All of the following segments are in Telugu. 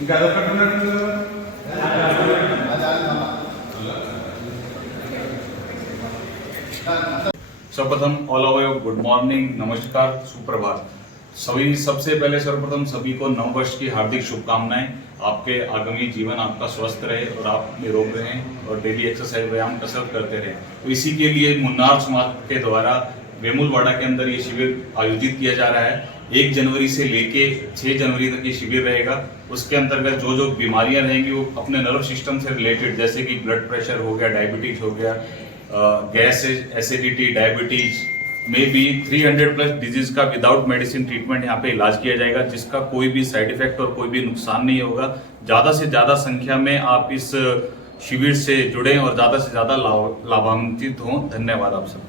ఇంకా అదొకటి ఉన్నట్టు सर्वप्रथम ऑल ओवर गुड मॉर्निंग, नमस्कार, सुप्रभात। सबसे पहले सर्वप्रथम सभी को नव वर्ष की हार्दिक शुभकामनाएं। आपके आगामी जीवन आपका स्वस्थ रहे और आप निरोग रहें और डेली एक्सरसाइज व्यायाम कसरत करते रहें। तो इसी के लिए मुन्नार समाज के द्वारा वेमुलवाड़ा के अंदर ये शिविर आयोजित किया जा रहा है। 1 जनवरी से लेके 6 जनवरी तक ये शिविर रहेगा। उसके अंतर्गत जो जो बीमारियां रहेंगी वो अपने नर्व सिस्टम से रिलेटेड, जैसे कि ब्लड प्रेशर हो गया, डायबिटीज हो गया, गैस, एसिडिटी, डायबिटीज में भी 300+ डिजीज का विदाउट मेडिसिन ट्रीटमेंट यहाँ पे इलाज किया जाएगा, जिसका कोई भी साइड इफेक्ट और कोई भी नुकसान नहीं होगा। ज़्यादा से ज़्यादा संख्या में आप इस शिविर से जुड़ें और ज़्यादा से ज़्यादा लाभान्वित हों। धन्यवाद आप सभी।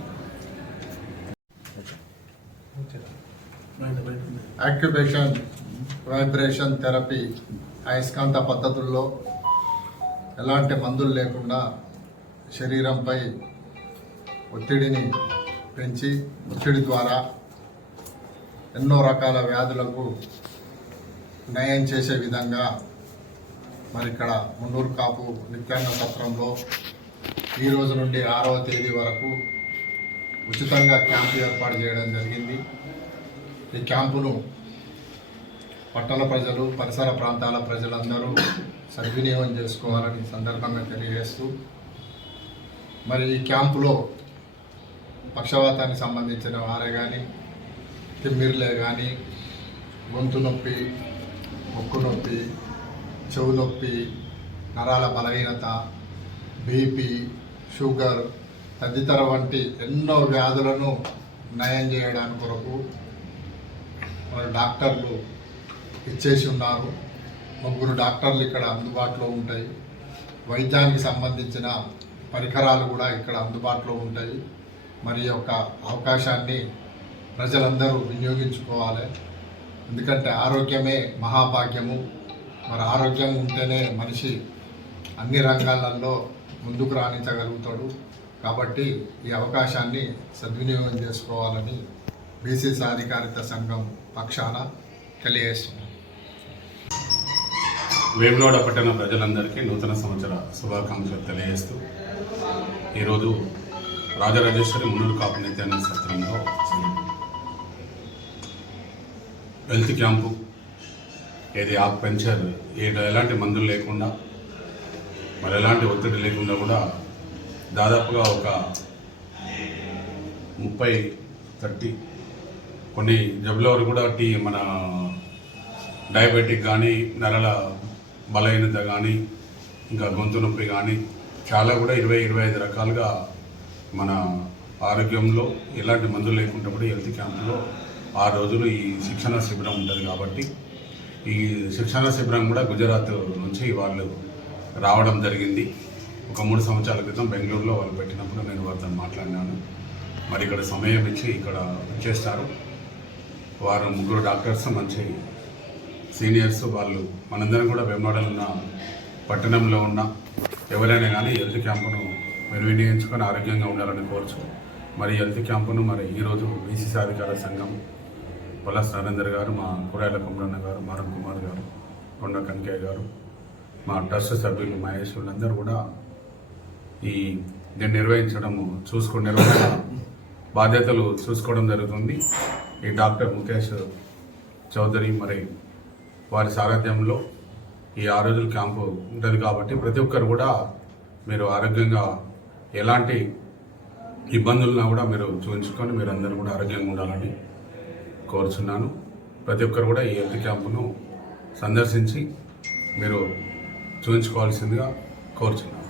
యాక్యుపేషన్, వైబ్రేషన్ థెరపీ, అయస్కాంత పద్ధతుల్లో ఎలాంటి మందులు లేకుండా శరీరంపై ఒత్తిడిని పెంచి ఒత్తిడి ద్వారా ఎన్నో రకాల వ్యాధులకు నయం చేసే విధంగా మరి ఇక్కడ మున్నూరు కాపు నిత్యాన్న సత్రంలో ఈ రోజు నుండి 6వ తేదీ వరకు ఉచితంగా క్యాంపు ఏర్పాటు చేయడం జరిగింది. ఈ క్యాంపును పట్టణ ప్రజలు, పరిసర ప్రాంతాల ప్రజలందరూ సద్వినియోగం చేసుకోవాలని సందర్భంగా తెలియజేస్తూ, మరి ఈ క్యాంపులో పక్షవాతానికి సంబంధించిన వారే కానీ, తిమ్మిర్లే కానీ, గొంతు నొప్పి, ముక్కు నొప్పి, చెవు నొప్పి, నరాల బలహీనత, బీపీ, షుగర్ తదితర వంటి ఎన్నో వ్యాధులను నయం చేయడానికి కొరకు మన డాక్టర్లు ఇచ్చేసి ఉన్నారు. 3 డాక్టర్లు ఇక్కడ అందుబాటులో ఉంటాయి. వైద్యానికి సంబంధించిన పరికరాలు కూడా ఇక్కడ అందుబాటులో ఉంటాయి. మరి యొక్క అవకాశాన్ని ప్రజలందరూ వినియోగించుకోవాలి. ఎందుకంటే ఆరోగ్యమే మహాభాగ్యము. మరి ఆరోగ్యం ఉంటేనే మనిషి అన్ని రంగాలలో ముందుకు రాణించగలుగుతాడు. కాబట్టి ఈ అవకాశాన్ని సద్వినియోగం చేసుకోవాలని బీసీ సాధికారిత సంఘం పక్షాన తెలియజేస్తున్నాం. వేములవాడ పట్టణ ప్రజలందరికీ నూతన సంవత్సర శుభాకాంక్షలు తెలియజేస్తూ ఈరోజు రాజరాజేశ్వరి మున్నూరు కాపు నిత్యాన్న సత్రంలో హెల్త్ క్యాంపు, ఏది ఆక్యుపెంచర్, ఎలాంటి మందులు లేకుండా, మరి ఎలాంటి ఒత్తిడి లేకుండా కూడా దాదాపుగా ఒక 30-30 కొన్ని జబ్బుల వరకు కూడా మన డయాబెటిక్ కానీ, నరాల బలహీనత కానీ, ఇంకా గొంతు నొప్పి కానీ చాలా కూడా 20-25 రకాలుగా మన ఆరోగ్యంలో ఎలాంటి మందులు లేకుండా కూడా హెల్త్ క్యాంపులో 6 రోజులు ఈ శిక్షణ శిబిరం ఉంటుంది. కాబట్టి ఈ శిక్షణ శిబిరం కూడా గుజరాత్ నుంచి వాళ్ళు రావడం జరిగింది. ఒక 3 సంవత్సరాల క్రితం బెంగళూరులో వాళ్ళు పెట్టినప్పుడు నేను వారితో మాట్లాడినాను. మరి ఇక్కడ సమయం ఇచ్చి ఇక్కడ చేస్తారు. వారు 3 డాక్టర్స్, మంచి సీనియర్స్. వాళ్ళు మనందరం కూడా వెమ్మడలు ఉన్న పట్టణంలో ఉన్న ఎవరైనా కానీ హెల్త్ క్యాంపును వినియోగించుకొని ఆరోగ్యంగా ఉండాలని కోరుచు. మరి హెల్త్ క్యాంపును మరి ఈరోజు బీసీ సాధికార సంఘం పలాస్ నరేందర్ గారు, మా కూరాయల కుమరన్న గారు, మారం కుమార్ గారు, కొండ కనకయ్య గారు, మా ట్రస్ట్ సభ్యులు మహేష్, వీళ్ళందరూ కూడా దీన్ని నిర్వహించడము నిర్వహణ బాధ్యతలు చూసుకోవడం జరుగుతుంది. ఈ డాక్టర్ ముఖేష్ చౌదరి మరి వారి సారథ్యంలో ఈ 6 రోజుల క్యాంపు ఉంటుంది. కాబట్టి ప్రతి ఒక్కరు కూడా మీరు ఆరోగ్యంగా ఎలాంటి ఇబ్బందులున్నా కూడా మీరు చూపించుకొని మీరు అందరూ కూడా ఆరోగ్యంగా ఉండాలని కోరుచున్నాను. ప్రతి ఒక్కరు కూడా ఈ హెల్త్ క్యాంపును సందర్శించి మీరు చూపించుకోవాల్సిందిగా కోరుచున్నాను.